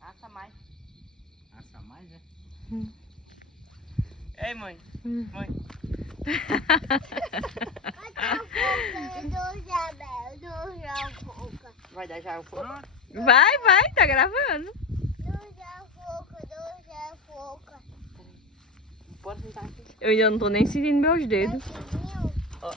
Assa mais. Assa mais, é? Ei, mãe. Mãe. Vai dar já o fogo? Vai, tá gravando. Pode sentar aqui. Eu ainda não tô nem sentindo meus dedos. Ó.